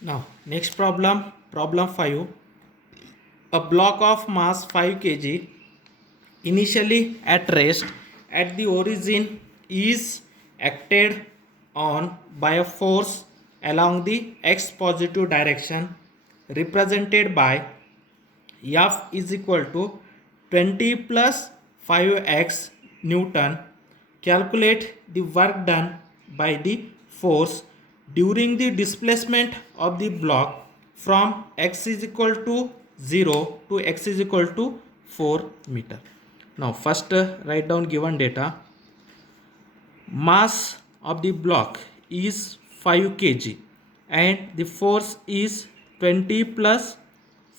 Now, next problem, problem 5. A block of mass 5 kg initially at rest at the origin is acted on by a force along the x positive direction represented by F is equal to 20 plus 5x Newton. Calculate the work done by the force during the displacement of the block from x is equal to 0 to x is equal to 4 meter. Now first write down given data. Mass of the block is 5 kg and the force is 20 plus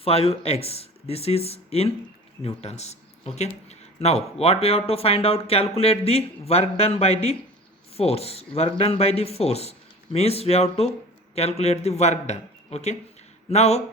5x. This is in newtons. Okay. Now what we have to find out, calculate the work done by the force. Work done by the force means we have to calculate the work done. Okay. Now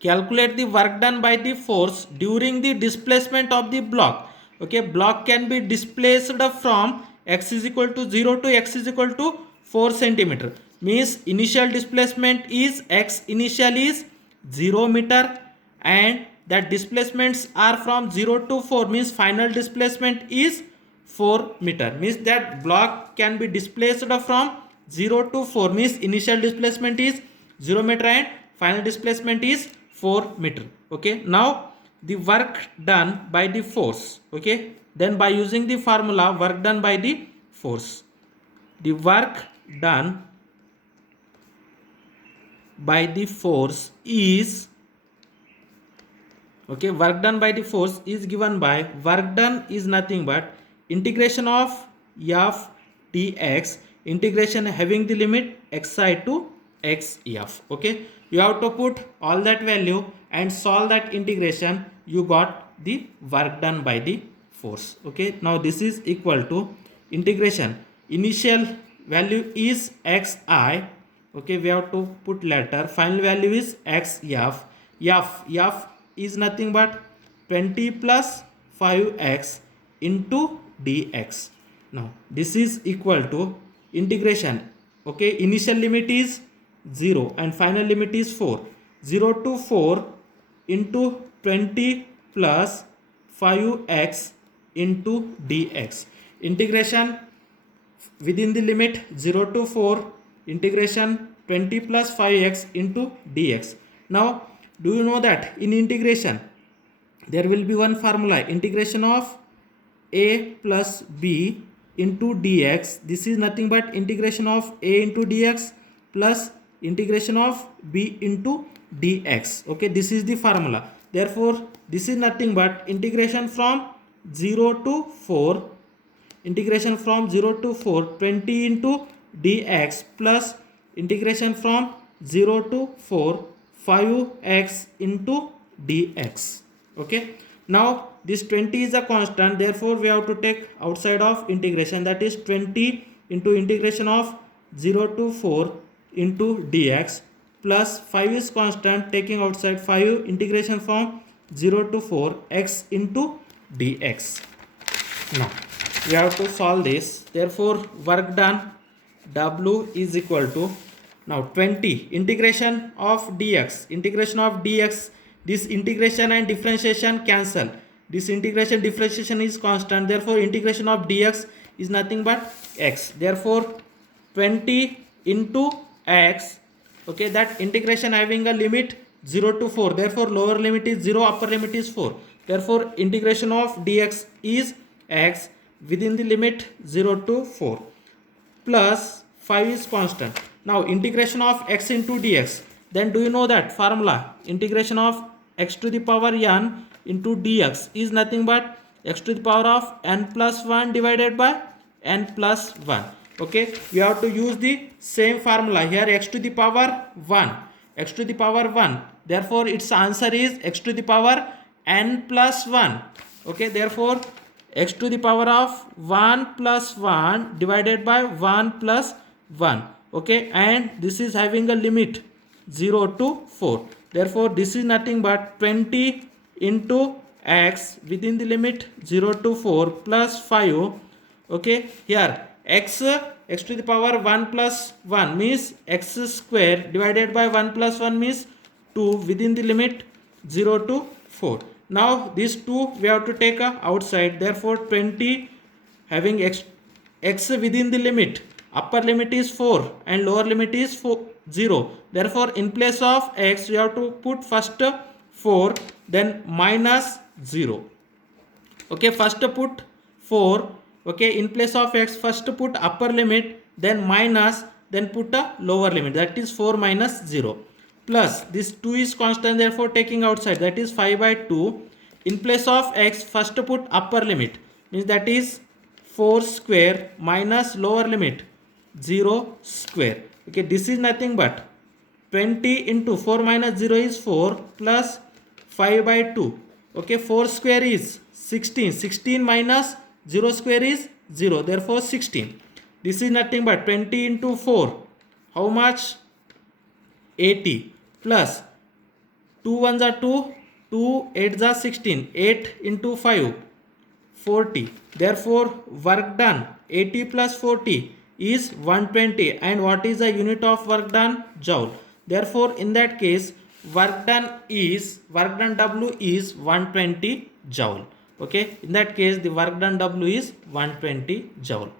calculate the work done by the force during the displacement of the block. Okay, block can be displaced from x is equal to 0 to x is equal to 4 centimeter. Means initial displacement is x initial is 0 meter and that displacements are from 0 to 4 means final displacement is 4 meter. Means that block can be displaced from 0 to 4 means initial displacement is 0 meter and final displacement is 4 meter. Okay, now the work done by the force. Okay, then by using the formula work done by the force, the work done by the force is, okay, work done by the force is given by, work done is nothing but integration of f dx, integration having the limit xi to xf. Okay, you have to put all that value and solve that integration. You got the work done by the force. Okay, now this is equal to integration, initial value is xi. Okay, we have to put letter, final value is xf. F is nothing but 20 plus 5x into dx. Now this is equal to integration. Okay, initial limit is 0 and final limit is 4. 0 to 4 into 20 plus 5x into dx. Integration within the limit 0 to 4, integration 20 plus 5x into dx. Now do you know that in integration there will be one formula, integration of a plus b into dx. This is nothing but integration of a into dx plus integration of b into dx. Okay, this is the formula. Therefore this is nothing but integration from 0 to 4, integration from 0 to 4, 20 into dx plus integration from 0 to 4, 5x into dx. Okay, now this 20 is a constant, therefore we have to take outside of integration, that is 20 into integration of 0 to 4 into dx plus 5 is constant, taking outside 5, integration from 0 to 4 x into dx. Now we have to solve this. Therefore work done w is equal to, now 20 integration of dx, integration of dx, this integration and differentiation cancel, this integration differentiation is constant, therefore integration of dx is nothing but x. Therefore 20 into x, okay, that integration having a limit 0 to 4, therefore lower limit is 0, upper limit is 4, therefore integration of dx is x within the limit 0 to 4 plus 5 is constant. Now integration of x into dx, then do you know that formula, integration of x to the power n into dx is nothing but x to the power of n plus 1 divided by n plus 1. Okay, we have to use the same formula here, x to the power 1, x to the power 1, therefore its answer is x to the power n plus 1. Okay, therefore x to the power of 1 plus 1 divided by 1 plus 1. Okay, and this is having a limit 0 to 4, therefore this is nothing but 20 into x within the limit 0 to 4 plus 5. Okay, here x x to the power 1 plus 1 means x square divided by 1 plus 1 means 2 within the limit 0 to 4. Now these 2 we have to take outside. Therefore 20 having x within the limit, upper limit is 4 and lower limit is 0. Therefore in place of x we have to put first 4 then minus 0. Okay, first put 4. Okay, in place of x first put upper limit then minus then put a lower limit, that is 4 minus 0, plus this 2 is constant, therefore taking outside, that is 5 by 2. In place of x first put upper limit means that is 4 square minus lower limit 0 square. Okay, this is nothing but 20 into 4 minus 0 is 4 plus 5 by 2. Okay, 4 square is 16. 16 minus 0 square is 0. Therefore 16. This is nothing but 20 into 4. How much? 80 plus 2 ones are 2. 2 8s are 16. 8 into 5. 40. Therefore work done 80 plus 40 is 120. And what is the unit of work done? Joule. Therefore in that case work done W is 120 joule. Okay, in that case the work done W is 120 joule.